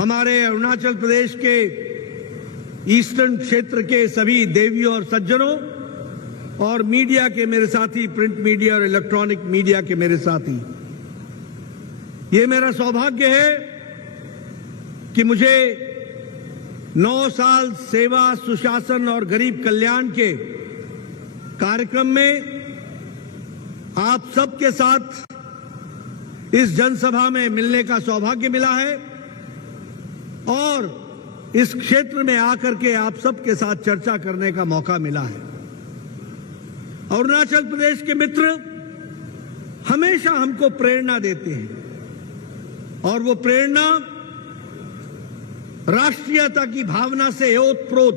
हमारे अरुणाचल प्रदेश के ईस्टर्न क्षेत्र के सभी देवियों और सज्जनों और मीडिया के मेरे साथी, प्रिंट मीडिया और इलेक्ट्रॉनिक मीडिया के मेरे साथी, ये मेरा सौभाग्य है कि मुझे 9 साल सेवा, सुशासन और गरीब कल्याण के कार्यक्रम में आप सबके साथ इस जनसभा में मिलने का सौभाग्य मिला है और इस क्षेत्र में आकर के आप सबके साथ चर्चा करने का मौका मिला है। अरुणाचल प्रदेश के मित्र हमेशा हमको प्रेरणा देते हैं और वो प्रेरणा राष्ट्रीयता की भावना से ओतप्रोत,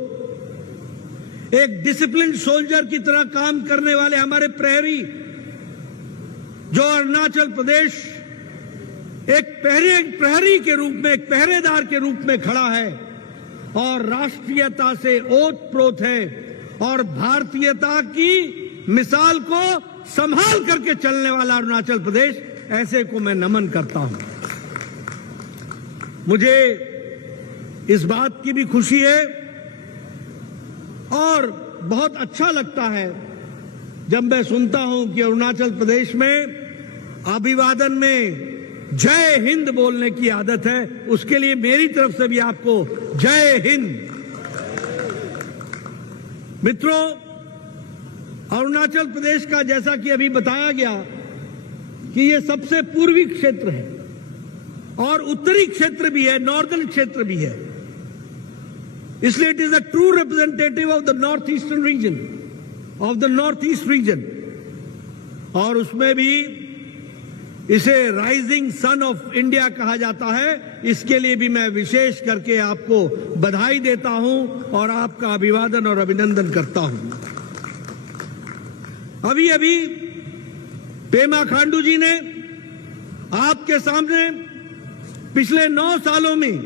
एक डिसिप्लिन सोल्जर की तरह काम करने वाले हमारे प्रहरी, जो अरुणाचल प्रदेश एक प्रहरी के रूप में, एक पहरेदार के रूप में खड़ा है और राष्ट्रीयता से ओतप्रोत है और भारतीयता की मिसाल को संभाल करके चलने वाला अरुणाचल प्रदेश, ऐसे को मैं नमन करता हूं। मुझे इस बात की भी खुशी है और बहुत अच्छा लगता है जब मैं सुनता हूं कि अरुणाचल प्रदेश में अभिवादन में जय हिंद बोलने की आदत है। उसके लिए मेरी तरफ से भी आपको जय हिंद। मित्रों, अरुणाचल प्रदेश का, जैसा कि अभी बताया गया, कि यह सबसे पूर्वी क्षेत्र है और उत्तरी क्षेत्र भी है, नॉर्दर्न क्षेत्र भी है, इसलिए it is a true representative of the north eastern reason, of the north east region. और उसमें भी इसे राइजिंग सन ऑफ इंडिया कहा जाता है। इसके लिए भी मैं विशेष करके आपको बधाई देता हूं और आपका अभिवादन और अभिनंदन करता हूं। अभी अभी पेमा खांडू जी ने आपके सामने पिछले 9 सालों में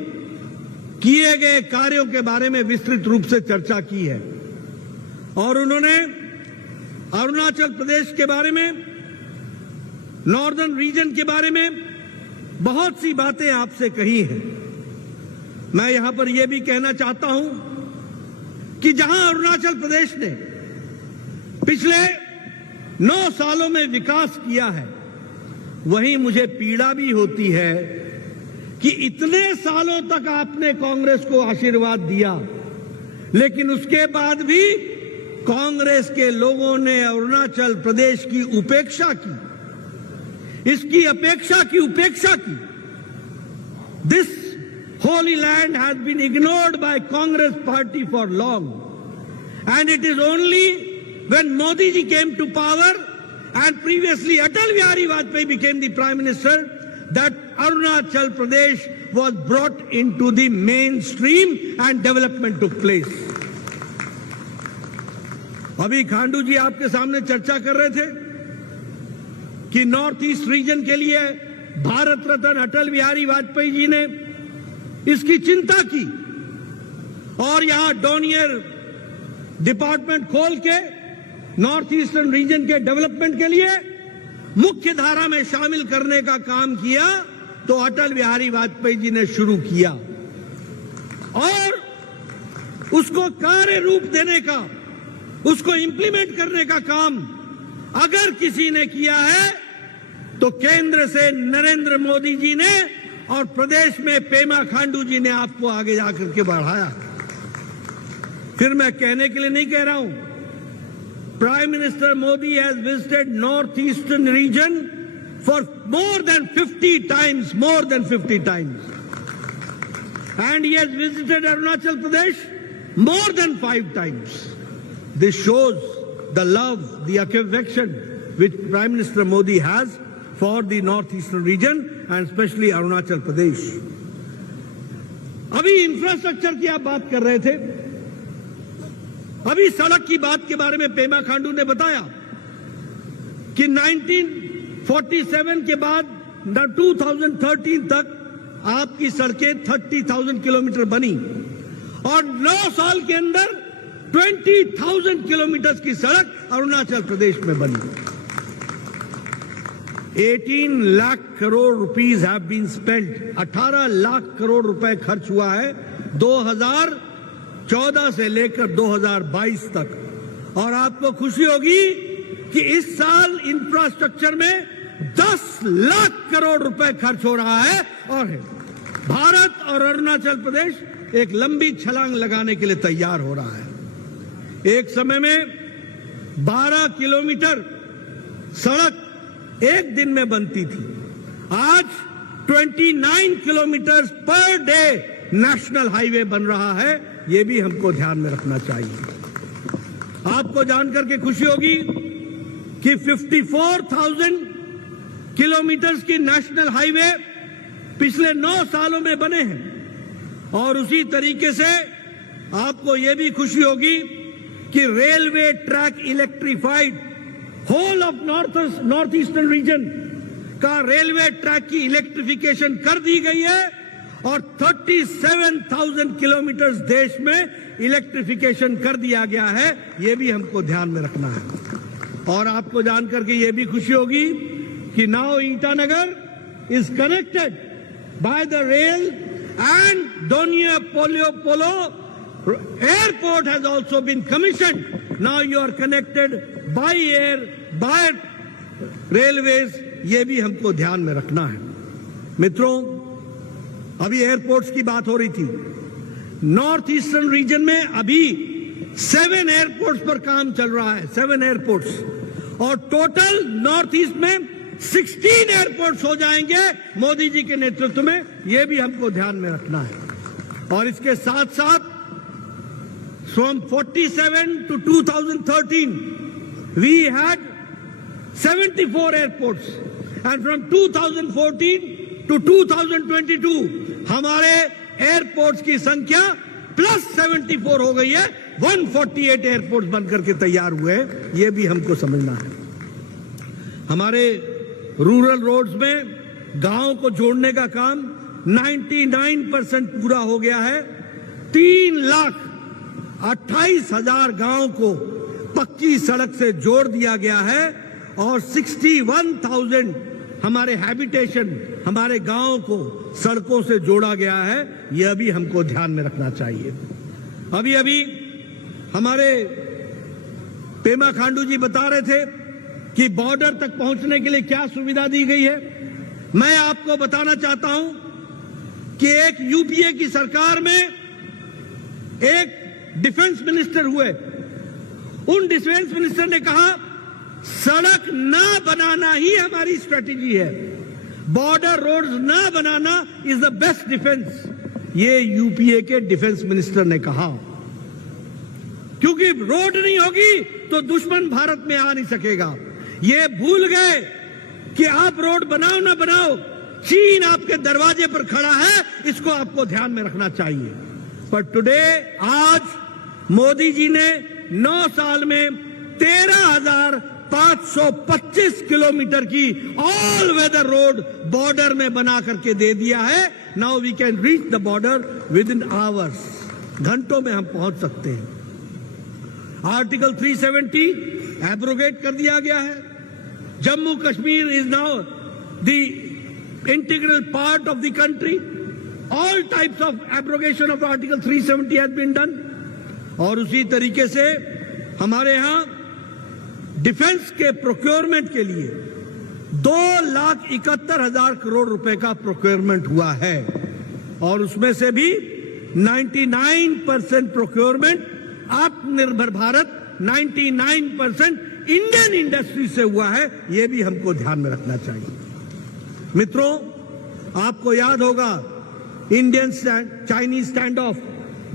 किए गए कार्यों के बारे में विस्तृत रूप से चर्चा की है और उन्होंने अरुणाचल प्रदेश के बारे में, नॉर्दर्न रीजन के बारे में बहुत सी बातें आपसे कही हैं। मैं यहां पर यह भी कहना चाहता हूं कि जहां अरुणाचल प्रदेश ने पिछले 9 सालों में विकास किया है, वहीं मुझे पीड़ा भी होती है कि इतने सालों तक आपने कांग्रेस को आशीर्वाद दिया, लेकिन उसके बाद भी कांग्रेस के लोगों ने अरुणाचल प्रदेश की उपेक्षा की, इसकी अपेक्षा की उपेक्षा की। This holy land has been ignored by Congress party for long and it is only when Modi ji came to power and previously Atal Bihari Vajpayee became the prime minister that Arunachal Pradesh was brought into the mainstream and development took place. अभी खांडू जी आपके सामने चर्चा कर रहे थे कि north east region के लिए भारत रत्न अटल बिहारी वाजपेयी जी ने इसकी चिंता की और यहां डोनियर डिपार्टमेंट खोल के नॉर्थ ईस्टर्न रीजन के डेवलपमेंट के लिए मुख्य धारा में शामिल करने का काम किया, तो अटल बिहारी वाजपेयी जी ने शुरू किया और उसको कार्य रूप देने का, उसको इंप्लीमेंट करने का काम अगर किसी ने किया है तो केंद्र से नरेंद्र मोदी जी ने और प्रदेश में पेमा खांडू जी ने आपको आगे जाकर के बढ़ाया। फिर मैं कहने के लिए नहीं कह रहा हूं, prime minister Modi has visited north eastern reason for more than 50 times, and he has visited Arunachal Pradesh more than 5 times. This shows the love, the affection which Prime Minister Modi has for the northeastern region and especially Arunachal Pradesh. अभी infrastructure की आप बात कर रहे थे, अभी सड़क की बात के बारे में पेमा खांडू ने बताया कि 1947 के बाद 2013 तक आपकी सड़कें 30,000 किलोमीटर बनी और 9 साल के अंदर 20,000 किलोमीटर की सड़क अरुणाचल प्रदेश में बनी। 18 lakh crore rupees have been spent. 18 lakh crore रुपए खर्च हुआ है 2014 से लेकर 2022 तक। और आपको खुशी होगी कि इस साल इंफ्रास्ट्रक्चर में 10 लाख करोड़ रुपए खर्च हो रहा है। और भारत और अरुणाचल प्रदेश एक लंबी छलांग लगाने के लिए तैयार हो रहा है। एक समय में 12 किलोमीटर सड़क एक दिन में बनती थी, आज 29 kilometre per day national highway बन रहा है। यह भी हमको ध्यान में रखना चाहिए। आपको जानकर के खुशी होगी कि 54,000 किलोमीटर की नेशनल हाईवे पिछले 9 सालों में बने हैं। और उसी तरीके से आपको यह भी खुशी होगी कि railway track electrified, whole of north eastern region का रेलवे ट्रैक की इलेक्ट्रिफिकेशन कर दी गई है और 37,000 किलोमीटर देश में इलेक्ट्रिफिकेशन कर दिया गया है। यह भी हमको ध्यान में रखना है। और आपको जानकर के यह भी खुशी होगी कि now Itanagar is connected by the rail and Donyi Polo airport has also been commissioned. Now you are connected by air, by railways. ये भी हमको ध्यान में रखना है। मित्रों, अभी एयरपोर्ट्स की बात हो रही थी। नॉर्थ ईस्टर्न रीजन में अभी 7 एयरपोर्ट्स पर काम चल रहा है, 7 एयरपोर्ट्स, और टोटल नॉर्थ ईस्ट में 16 एयरपोर्ट्स हो जाएंगे मोदी जी के नेतृत्व में। यह भी हमको ध्यान में रखना है। और इसके साथ साथ from 47 to 2013, we had 74 airports, and from 2014 to 2022, हमारे एयरपोर्ट्स की संख्या +74 हो गई है। 148 एयरपोर्ट्स बनकर के तैयार हुए हैं। ये भी हमको समझना है। हमारे रूरल रोड्स में गांव को जोड़ने का काम 99% पूरा हो गया है। 3,28,000 गांव को पक्की सड़क से जोड़ दिया गया है और 61,000 हमारे हैबिटेशन, हमारे गांव को सड़कों से जोड़ा गया है। यह भी हमको ध्यान में रखना चाहिए। अभी अभी हमारे पेमा खांडू जी बता रहे थे कि बॉर्डर तक पहुंचने के लिए क्या सुविधा दी गई है। मैं आपको बताना चाहता हूं कि एक यूपीए की सरकार में एक डिफेंस मिनिस्टर हुए। उन डिफेंस मिनिस्टर ने कहा सड़क ना बनाना ही हमारी स्ट्रेटेजी है, बॉर्डर रोड्स ना बनाना इज द बेस्ट डिफेंस। ये यूपीए के डिफेंस मिनिस्टर ने कहा, क्योंकि रोड नहीं होगी तो दुश्मन भारत में आ नहीं सकेगा। ये भूल गए कि आप रोड बनाओ ना बनाओ, चीन आपके दरवाजे पर खड़ा है। इसको आपको ध्यान में रखना चाहिए। पर टुडे, आज मोदी जी ने 9 साल में 13,525 किलोमीटर की ऑल वेदर रोड बॉर्डर में बना करके दे दिया है। Now we can reach the border within hours, घंटों में हम पहुंच सकते हैं। आर्टिकल 370 एब्रोगेट कर दिया गया है। Jammu Kashmir is now the integral part of the country. All types of abrogation of article 370 has been done. और उसी तरीके से हमारे यहां डिफेंस के प्रोक्योरमेंट के लिए 2,71,000 करोड़ रुपए का प्रोक्योरमेंट हुआ है। और उसमें से भी 99% प्रोक्योरमेंट आत्मनिर्भर भारत, 99% इंडियन इंडस्ट्री से हुआ है। यह भी हमको ध्यान में रखना चाहिए। मित्रों, आपको याद होगा Indian Chinese stand of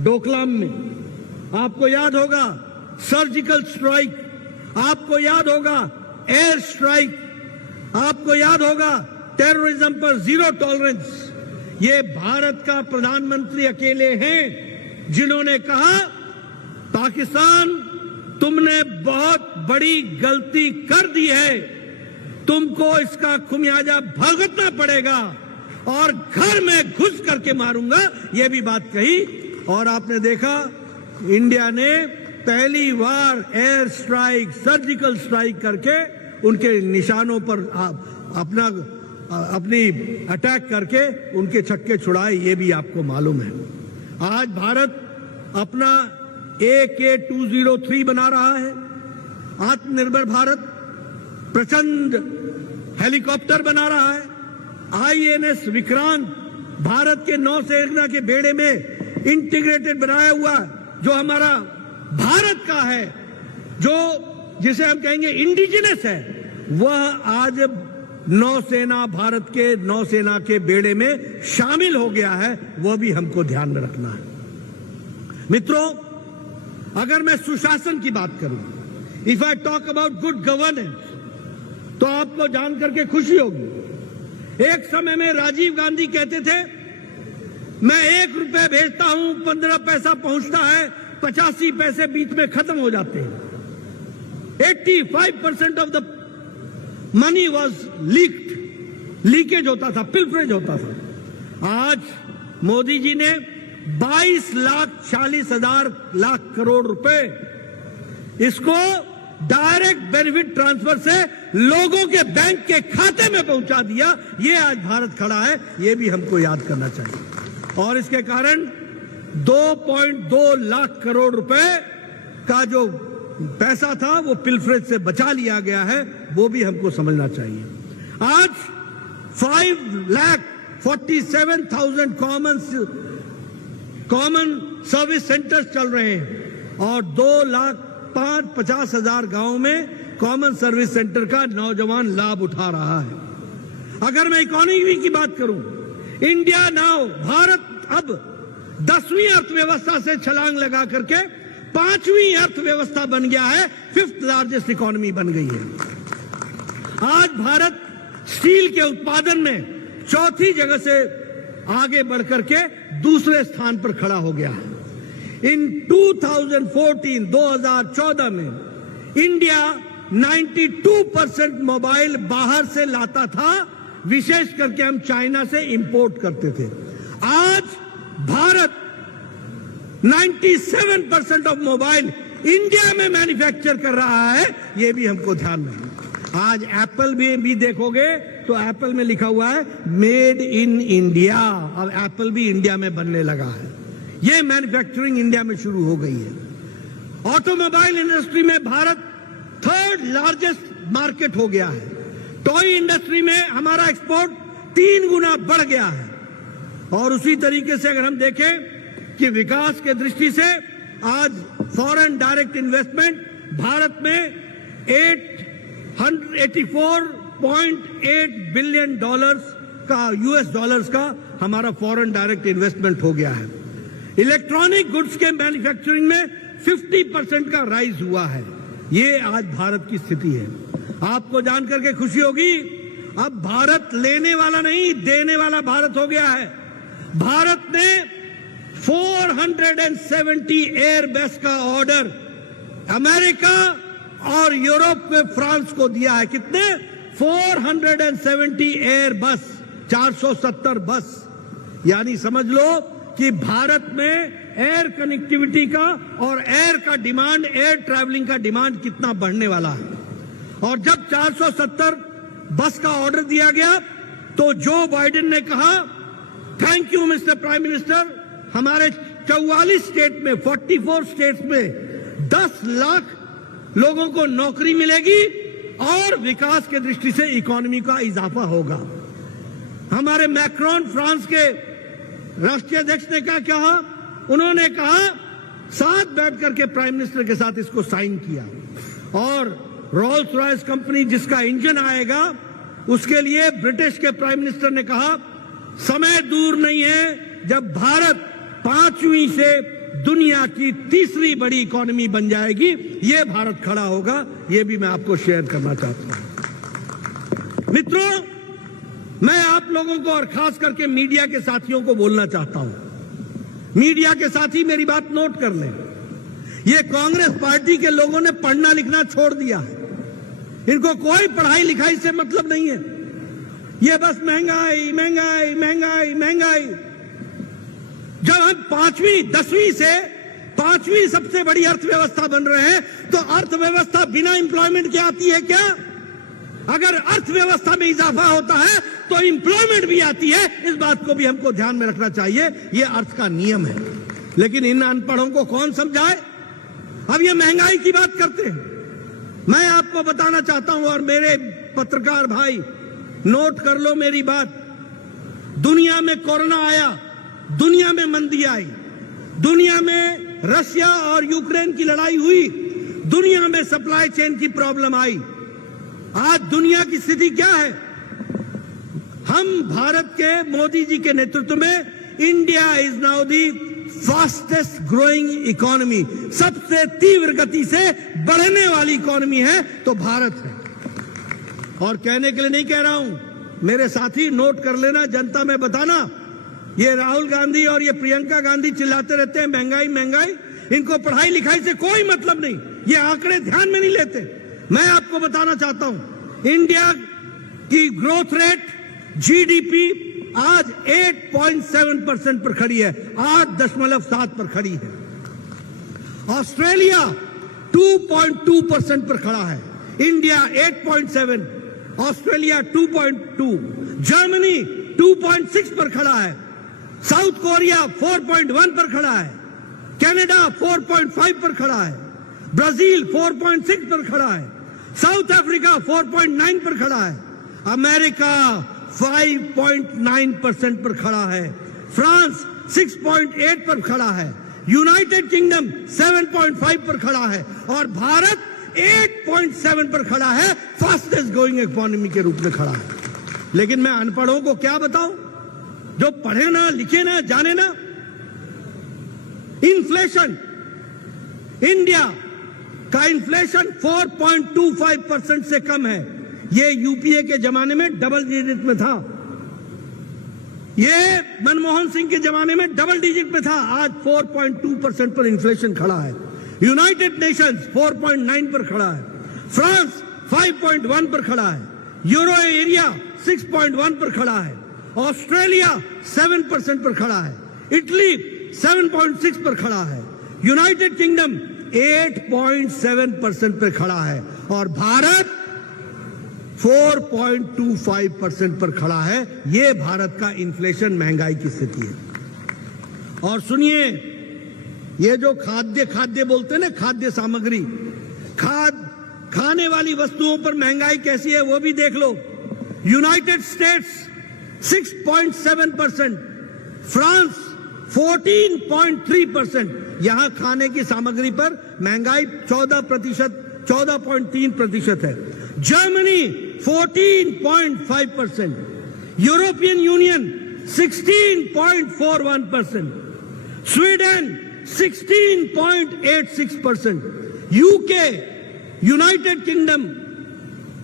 Doklam में, आपको याद होगा सर्जिकल स्ट्राइक, आपको याद होगा एयर स्ट्राइक, आपको याद होगा टेररिज्म पर जीरो टॉलरेंस। ये भारत का प्रधानमंत्री अकेले हैं जिन्होंने कहा पाकिस्तान तुमने बहुत बड़ी गलती कर दी है, तुमको इसका खुमियाजा भुगतना पड़ेगा और घर में घुस करके मारूंगा। यह भी बात कही। और आपने देखा इंडिया ने पहली बार एयर स्ट्राइक, सर्जिकल स्ट्राइक करके उनके निशानों पर अपनी अटैक करके उनके छक्के छुड़ाए, ये भी आपको मालूम है। आज भारत अपना AK-203 बना रहा है, आत्मनिर्भर भारत, प्रचंड हेलीकॉप्टर बना रहा है, INS विक्रांत भारत के नौसेना के बेड़े में इंटीग्रेटेड बनाया हुआ, जो हमारा भारत का है, जो जिसे हम कहेंगे इंडिजिनस है, वह आज नौसेना, भारत के नौसेना के बेड़े में शामिल हो गया है। वह भी हमको ध्यान में रखना है। मित्रों, अगर मैं सुशासन की बात करूं, if I talk about good governance, तो आपको जान करके खुशी होगी। एक समय में राजीव गांधी कहते थे, मैं 1 रुपया भेजता हूं, 15 पैसा पहुंचता है, 85 पैसे बीच में खत्म हो जाते हैं। 85% of the money was leaked, leakage होता था, पिल्फरेज होता था। आज मोदी जी ने 22,40,000 करोड़ रुपए इसको डायरेक्ट बेनिफिट ट्रांसफर से लोगों के बैंक के खाते में पहुंचा दिया। ये आज भारत खड़ा है, ये भी हमको याद करना चाहिए। और इसके कारण 2.2 लाख करोड़ रुपए का जो पैसा था वो पिल्फरेज से बचा लिया गया है, वो भी हमको समझना चाहिए। आज 5,47,000 कॉमन सर्विस सेंटर्स चल रहे हैं और 2,50,000 गांवों में कॉमन सर्विस सेंटर का नौजवान लाभ उठा रहा है। अगर मैं इकोनॉमी की बात करूं, इंडिया नाउ, भारत अब 10वीं अर्थव्यवस्था से छलांग लगा करके 5वीं अर्थव्यवस्था बन गया है, 5th लार्जेस्ट इकोनॉमी बन गई है। आज भारत स्टील के उत्पादन में 4थी जगह से आगे बढ़कर के दूसरे स्थान पर खड़ा हो गया है। इन 2014 में इंडिया 92% मोबाइल बाहर से लाता था, विशेष करके हम चाइना से इंपोर्ट करते थे। आज भारत 97% ऑफ मोबाइल इंडिया में मैन्युफैक्चर कर रहा है, यह भी हमको ध्यान में है। आज एप्पल भी देखोगे तो एप्पल में लिखा हुआ है मेड इन इंडिया। अब एप्पल भी इंडिया में बनने लगा है, यह मैन्युफैक्चरिंग इंडिया में शुरू हो गई है। ऑटोमोबाइल इंडस्ट्री में भारत 3rd लार्जेस्ट मार्केट हो गया है। टॉय इंडस्ट्री में हमारा एक्सपोर्ट 3 गुना बढ़ गया है। और उसी तरीके से अगर हम देखें कि विकास के दृष्टि से आज फॉरेन डायरेक्ट इन्वेस्टमेंट भारत में $84.8 बिलियन का US का हमारा फॉरेन डायरेक्ट इन्वेस्टमेंट हो गया है। इलेक्ट्रॉनिक गुड्स के मैन्युफैक्चरिंग में 50% का राइज हुआ है। ये आज भारत की स्थिति है। आपको जानकर के खुशी होगी, अब भारत लेने वाला नहीं, देने वाला भारत हो गया है। भारत ने 470 एयरबस का ऑर्डर अमेरिका और यूरोप में फ्रांस को दिया है। कितने? 470 एयरबस, 470 बस। यानी समझ लो कि भारत में एयर कनेक्टिविटी का और एयर का डिमांड, एयर ट्रैवलिंग का डिमांड कितना बढ़ने वाला है। और जब 470 बस का ऑर्डर दिया गया तो जो बाइडेन ने कहा, thank you mister prime minister, हमारे 44 स्टेट में, 44 स्टेट्स में 10 लाख लोगों को नौकरी मिलेगी और विकास के दृष्टि से इकोनॉमी का इजाफा होगा। हमारे मैक्रोन फ्रांस के राष्ट्रीय अध्यक्ष ने क्या कहा? उन्होंने कहा, साथ बैठ करके प्राइम मिनिस्टर के साथ इसको साइन किया। और रोल्स रॉयस कंपनी जिसका इंजन आएगा, उसके लिए ब्रिटिश के प्राइम मिनिस्टर ने कहा, समय दूर नहीं है जब भारत 5वीं से दुनिया की 3री बड़ी इकोनॉमी बन जाएगी। ये भारत खड़ा होगा, ये भी मैं आपको शेयर करना चाहता हूं। मित्रों, मैं आप लोगों को और खास करके मीडिया के साथियों को बोलना चाहता हूं। मीडिया के साथी मेरी बात नोट कर लें। ये कांग्रेस पार्टी के लोगों ने पढ़ना लिखना छोड़ दिया है। इनको कोई पढ़ाई लिखाई से मतलब नहीं है। ये बस महंगाई महंगाई महंगाई महंगाई। जब हम 5वीं 10वीं से 5वीं सबसे बड़ी अर्थव्यवस्था बन रहे हैं, तो अर्थव्यवस्था बिना एम्प्लॉयमेंट के आती है क्या? अगर अर्थव्यवस्था में इजाफा होता है तो एम्प्लॉयमेंट भी आती है। इस बात को भी हमको ध्यान में रखना चाहिए, यह अर्थ का नियम है। लेकिन इन अनपढ़ों को कौन समझाए? अब ये महंगाई की बात करते हैं। मैं आपको बताना चाहता हूं, और मेरे पत्रकार भाई नोट कर लो मेरी बात, दुनिया में कोरोना आया, दुनिया में मंदी आई, दुनिया में रशिया और यूक्रेन की लड़ाई हुई, दुनिया में सप्लाई चेन की प्रॉब्लम आई। आज दुनिया की स्थिति क्या है? हम भारत के मोदी जी के नेतृत्व में, India is now the fastest growing economy, सबसे तीव्र गति से बढ़ने वाली इकोनॉमी है तो भारत है। और कहने के लिए नहीं कह रहा हूं, मेरे साथी नोट कर लेना, जनता में बताना, ये राहुल गांधी और ये प्रियंका गांधी चिल्लाते रहते हैं महंगाई महंगाई, इनको पढ़ाई लिखाई से कोई मतलब नहीं, ये आंकड़े ध्यान में नहीं लेते। मैं आपको बताना चाहता हूं, इंडिया की ग्रोथ रेट जीडीपी आज 8.7% पर खड़ी है, 8.7 पर खड़ी है। ऑस्ट्रेलिया 2.2% पर खड़ा है, इंडिया 8.7, ऑस्ट्रेलिया 2.2, जर्मनी 2.6 पर खड़ा है, साउथ कोरिया 4.1 पर खड़ा है, कनाडा 4.5 पर खड़ा है, ब्राजील 4.6 पर खड़ा है, साउथ अफ्रीका 4.9 पर खड़ा है, अमेरिका 5.9% पर खड़ा है, फ्रांस 6.8 पर खड़ा है, यूनाइटेड किंगडम 7.5 पर खड़ा है और भारत 8.7 पर खड़ा है, फास्टेस्ट ग्रोइंग इकोनॉमी के रूप में खड़ा है। लेकिन मैं अनपढ़ों को क्या बताऊं, जो पढ़े ना लिखे ना जाने ना। इन्फ्लेशन, इंडिया का इन्फ्लेशन 4.25% से कम है। ये यूपीए के जमाने में डबल डिजिट में था, ये मनमोहन सिंह के जमाने में डबल डिजिट में था, आज 4.2% पर इन्फ्लेशन खड़ा है। यूनाइटेड नेशंस 4.9 पर खड़ा है, फ्रांस 5.1 पर खड़ा है, यूरो एरिया 6.1 पर खड़ा है, ऑस्ट्रेलिया 7% पर खड़ा है, इटली 7.6 पर खड़ा है, यूनाइटेड किंगडम 8.7% पर खड़ा है और भारत 4.25% पर खड़ा है। यह भारत का इन्फ्लेशन, महंगाई की स्थिति है। और सुनिए, ये जो खाद्य बोलते हैं ना, खाद्य सामग्री, खाने वाली वस्तुओं पर महंगाई कैसी है वो भी देख लो। यूनाइटेड स्टेट्स 6.7%, फ्रांस 14.3%, यहां खाने की सामग्री पर महंगाई 14.3% है। Germany 14.5%, European union 16.41%, Sweden 16.86%, UK, United kingdom,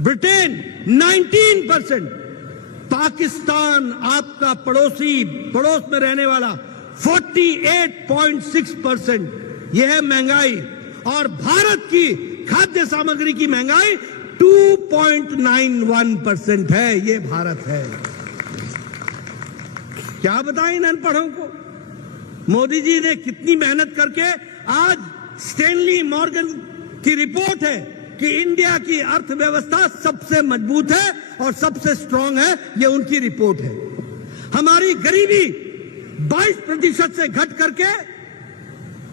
Britain 19%, Pakistan आपका पड़ोस में रहने वाला 48.6%। यह है महंगाई। और भारत की खाद्य सामग्री की महंगाई 2.91% है। यह भारत है। क्या बताएं इन अनपढ़ों को? मोदी जी ने कितनी मेहनत करके, आज स्टैनली मॉर्गन की रिपोर्ट है कि इंडिया की अर्थव्यवस्था सबसे मजबूत है और सबसे स्ट्रांग है। यह उनकी रिपोर्ट है। हमारी गरीबी 22% से घट करके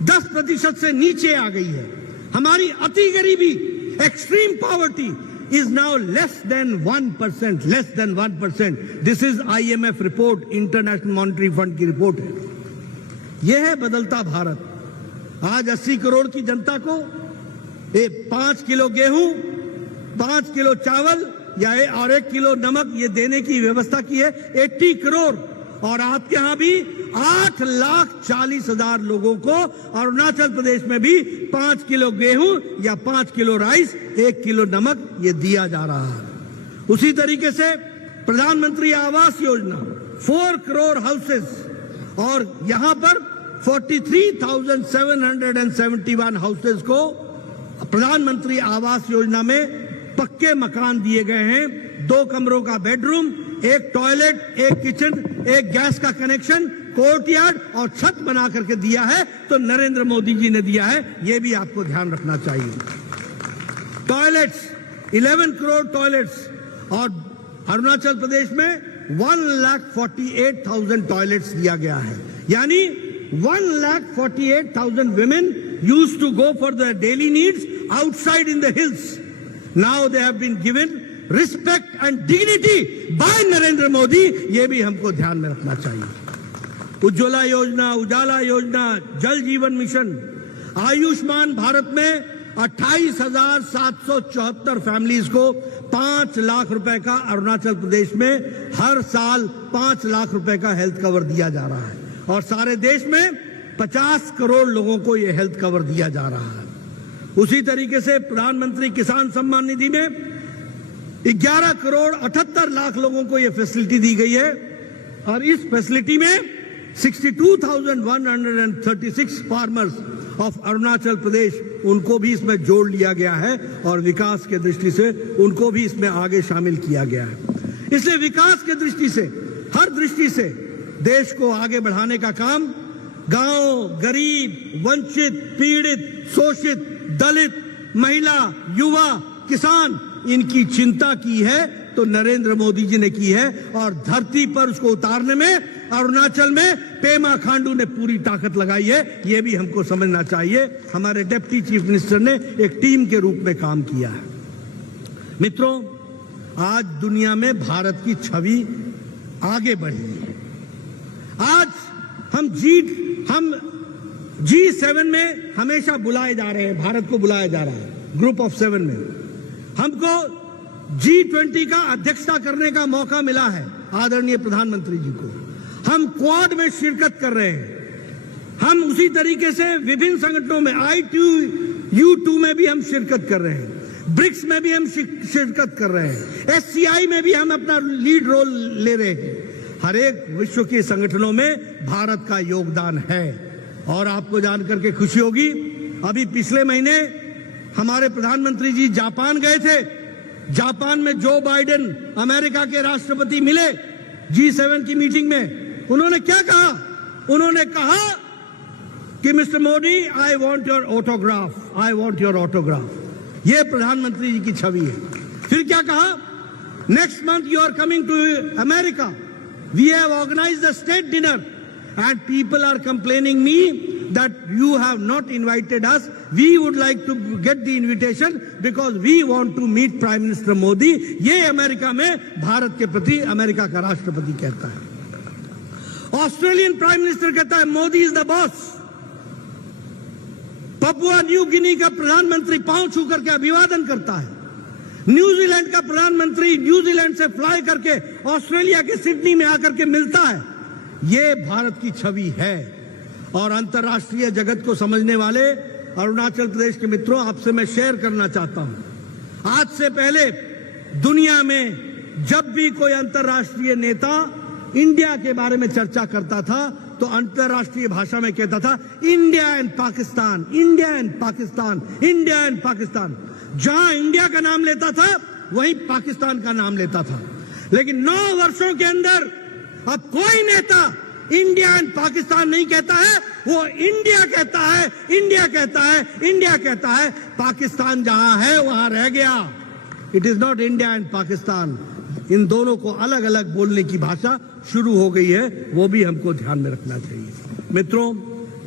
10% से नीचे आ गई है। हमारी अति गरीबी, extreme poverty, is now less than 1%. This is IMF report, International Monetary Fund की रिपोर्ट है। यह है बदलता भारत। आज 80 करोड़ की जनता को 5 किलो गेहूं, 5 किलो चावल और 1 किलो नमक ये देने की व्यवस्था की है। 80 करोड़। और आपके यहां भी 8,40,000 लोगों को अरुणाचल प्रदेश में भी 5 किलो गेहूं या 5 किलो राइस, 1 किलो नमक ये दिया जा रहा है। उसी तरीके से प्रधानमंत्री आवास योजना 4 करोड़ हाउसेस, और यहां पर 43,771 हाउसेस को प्रधानमंत्री आवास योजना में पक्के मकान दिए गए हैं। 2 कमरों का बेडरूम, 1 टॉयलेट, 1 किचन, 1 गैस का कनेक्शन, कोर्टयार्ड और छत बना करके दिया है। तो नरेंद्र मोदी जी ने दिया है, यह भी आपको ध्यान रखना चाहिए। टॉयलेट्स 11 करोड़ टॉयलेट्स और अरुणाचल प्रदेश में 1,48,000 टॉयलेट्स दिया गया है, यानी 1,48,000 women used to go for their daily needs outside in the hills. Now they have been given respect and dignity by Narendra Modi. ये भी हमको ध्यान में रखना चाहिए. उज्ज्वला योजना, उजाला योजना, जल जीवन मिशन, आयुष्मान भारत में 28,774 फैमिलीज को 5 लाख रुपए का अरुणाचल प्रदेश में हर साल 5 लाख रुपए का हेल्थ कवर दिया जा रहा है और सारे देश में 50 करोड़ लोगों को यह हेल्थ कवर दिया जा रहा है. उसी तरीके से प्रधानमंत्री किसान सम्मान निधि में 11 करोड़ 78 लाख लोगों को यह फैसिलिटी दी गई है और इस फैसिलिटी में 62,136 फार्मर्स ऑफ अरुणाचल प्रदेश उनको भी इसमें जोड़ लिया गया है और विकास के दृष्टि से उनको भी इसमें आगे शामिल किया गया है. इसलिए विकास के दृष्टि से, हर दृष्टि से देश को आगे बढ़ाने का काम गांव, गरीब, वंचित, पीड़ित, शोषित, दलित, महिला, युवा, किसान, इनकी चिंता की है तो नरेंद्र मोदी जी ने की है और धरती पर उसको उतारने में अरुणाचल में पेमा खांडू ने पूरी ताकत लगाई है. यह भी हमको समझना चाहिए. हमारे डिप्टी चीफ मिनिस्टर ने एक टीम के रूप में काम किया है. मित्रों, आज दुनिया में भारत की छवि आगे बढ़ी है. आज हम G7 में हमेशा बुलाए जा रहे हैं, भारत को बुलाया जा रहा है ग्रुप ऑफ 7 में. हमको G20 का अध्यक्षता करने का मौका मिला है आदरणीय प्रधानमंत्री जी को. हम क्वाड में शिरकत कर रहे हैं. हम उसी तरीके से विभिन्न संगठनों में ITU में भी हम शिरकत कर रहे हैं. ब्रिक्स में भी हम शिरकत कर रहे हैं. SCI में भी हम अपना लीड रोल ले रहे हैं. हर एक विश्व के संगठनों में भारत का योगदान है और आपको जानकर के खुशी होगी, अभी पिछले महीने हमारे प्रधानमंत्री जी जापान गए थे. जापान में जो बाइडेन अमेरिका के राष्ट्रपति मिले G7 की मीटिंग में. उन्होंने क्या कहा? उन्होंने कहा कि mister Modi, I want your autograph, I want your autograph. यह प्रधानमंत्री जी की छवि है. फिर क्या कहा? Next month you are coming to America. We have organised the state dinner and people are complaining me that you have not invited us. We would like to get the invitation because we want to meet Prime Minister Modi. ये America में भारत के प्रति America का राष्ट्रपति कहता है. Australian prime minister कहता है Modi is the boss. Papua New Guinea का प्रधानमंत्री पांव छू करके अभिवादन करता है. न्यूजीलैंड का प्रधानमंत्री न्यूजीलैंड से फ्लाई करके ऑस्ट्रेलिया के सिडनी में आकर के मिलता है. ये भारत की छवि है और अंतर्राष्ट्रीय जगत को समझने वाले अरुणाचल प्रदेश के मित्रों, आपसे मैं शेयर करना चाहता हूं. आज से पहले दुनिया में जब भी कोई अंतर्राष्ट्रीय नेता इंडिया के बारे में चर्चा करता था तो अंतर्राष्ट्रीय भाषा में कहता था India and Pakistan, India and Pakistan, India and Pakistan. जहां इंडिया का नाम लेता था वहीं पाकिस्तान का नाम लेता था. लेकिन 9 वर्षों के अंदर अब कोई नेता इंडिया एंड पाकिस्तान नहीं कहता है, वो इंडिया कहता है, इंडिया कहता है, इंडिया कहता है. पाकिस्तान जहां है वहां रह गया. It is not India and Pakistan. इन दोनों को अलग अलग बोलने की भाषा शुरू हो गई है, वो भी हमको ध्यान में रखना चाहिए. मित्रों,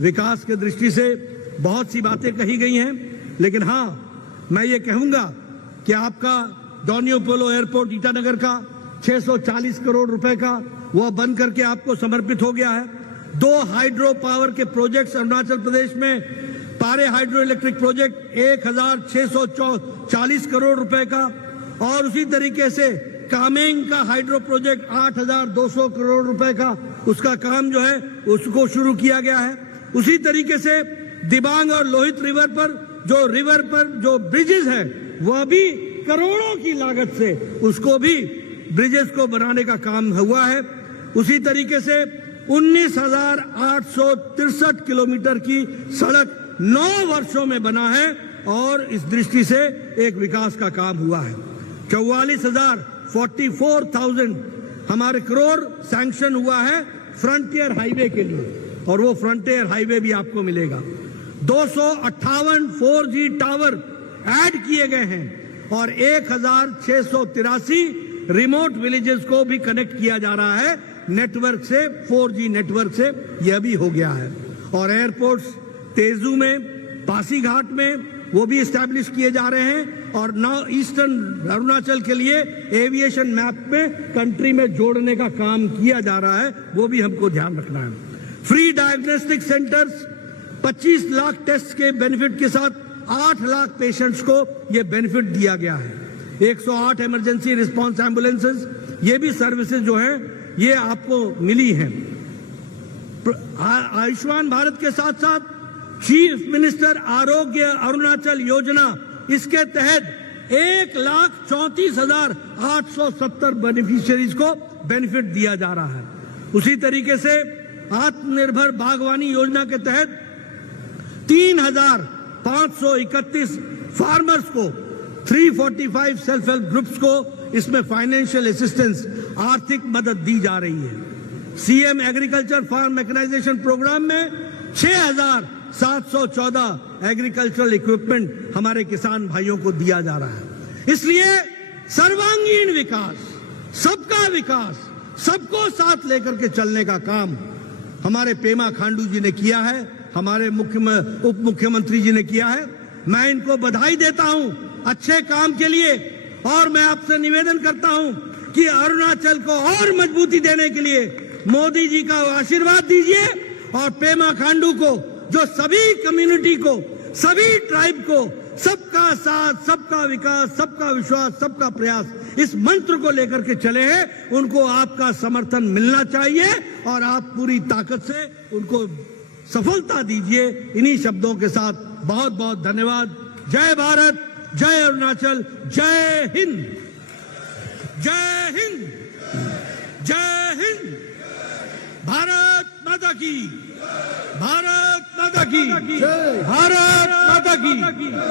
विकास के दृष्टि से बहुत सी बातें कही गई हैं, लेकिन हां, मैं ये कहूंगा कि आपका डोनियो पोलो एयरपोर्ट ईटानगर का 640 करोड़ रुपए का वह बन करके आपको समर्पित हो गया है. 2 हाइड्रो पावर के प्रोजेक्ट्स अरुणाचल प्रदेश में, पारे हाइड्रो इलेक्ट्रिक प्रोजेक्ट 1,640 करोड़ रुपए का और उसी तरीके से कामेंग का हाइड्रो प्रोजेक्ट 8,200 करोड़ रुपए का, उसका काम जो है उसको शुरू किया गया है. उसी तरीके से दिबांग और लोहित रिवर पर जो ब्रिजेस हैं वह भी करोड़ों की लागत से उसको भी ब्रिजेस को बनाने का काम हुआ है. उसी तरीके से 19,863 किलोमीटर की सड़क 9 वर्षों में बना है और इस दृष्टि से एक विकास का काम हुआ है. 44,000 हमारे करोड़ सैंक्शन हुआ है फ्रंटियर हाईवे के लिए और वो फ्रंटियर हाईवे भी आपको मिलेगा. 258 4G टावर ऐड किए गए हैं और 1,683 रिमोट विलेजेस को भी कनेक्ट किया जा रहा है नेटवर्क से, 4G नेटवर्क से। यह भी हो गया है। और एयरपोर्ट्स तेजू में, पासीघाट में वो भी स्टैब्लिश किए जा रहे हैं। और नाउ ईस्टर्न अरुणाचल के लिए एविएशन मैप में कंट्री में जोड़ने का काम किया जा रहा है, वो भी हमको ध्यान रखना है। Free diagnostic centres, 25 lakh test के बेनिफिट के साथ 8 लाख पेशेंट्स को ये बेनिफिट दिया गया है। 108 इमरजेंसी रिस्पांस एम्बुलेंसेज, ये भी सर्विसेज जो हैं ये आपको मिली हैं। आयुष्मान भारत के साथ साथ चीफ मिनिस्टर आरोग्य अरुणाचल योजना, इसके तहत 1,34,870 बेनिफिशियरीज को बेनिफिट दिया जा रहा है। उसी तरीके से आत्मनिर्भर बागवानी योजना के तहत 3,531 फार्मर्स को, 345 सेल्फ हेल्प ग्रुप्स को इसमें फाइनेंशियल असिस्टेंस, आर्थिक मदद दी जा रही है। CM agriculture farm mechanisation programme में 6,714 एग्रीकल्चरल इक्विपमेंट हमारे किसान भाइयों को दिया जा रहा है। इसलिए सर्वांगीण विकास, सबको साथ लेकर के चलने का काम हमारे पेमा खांडू जी ने किया है, हमारे उप मुख्यमंत्री जी ने किया है। मैं इनको बधाई देता हूं अच्छे काम के लिए। और मैं आपसे निवेदन करता हूं कि अरुणाचल को और मजबूती देने के लिए मोदी जी का आशीर्वाद दीजिए और पेमा खांडू को, जो सभी कम्युनिटी को, सभी ट्राइब को सबका साथ, सबका विकास, सबका विश्वास, सबका प्रयास, इस मंत्र को लेकर के चले हैं, उनको आपका समर्थन मिलना चाहिए और आप पूरी ताकत से उनको सफलता दीजिए। इन्हीं शब्दों के साथ बहुत बहुत धन्यवाद। जय भारत, जय अरुणाचल, जय हिंद, जय हिंद, जय हिंद। भारत माता की, भारत माता की, भारत माता की।